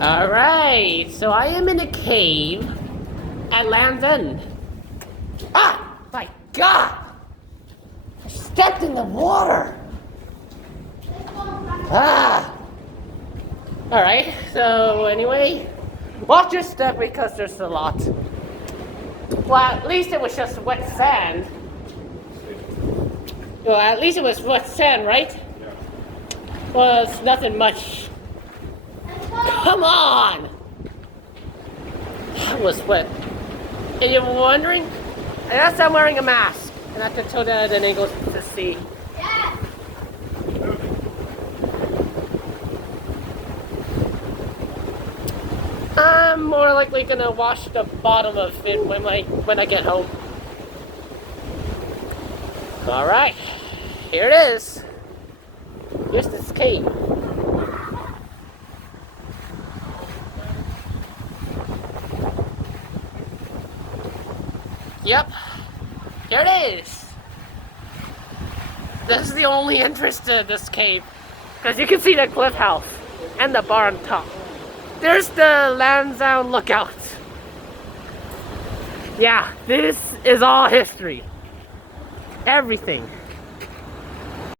Alright, so I am in a cave at Land's End. Ah! My God! I stepped in the water! Ah! Alright, so anyway, watch your step because there's a lot. Well, at least it was just wet sand. Well, at least it was wet sand, right? Well, it's nothing much. Come on! That was wet. And you're wondering? And that's I'm wearing a mask. And I have to tilt it at an angle to see. Yeah. I'm more likely gonna wash the bottom of it when I get home. Alright, here it is. Here's this cave. Yep, here it is. This is the only entrance to this cave. Because you can see the cliff house and the bar on top. There's the Lansdowne Lookout. Yeah, this is all history. Everything.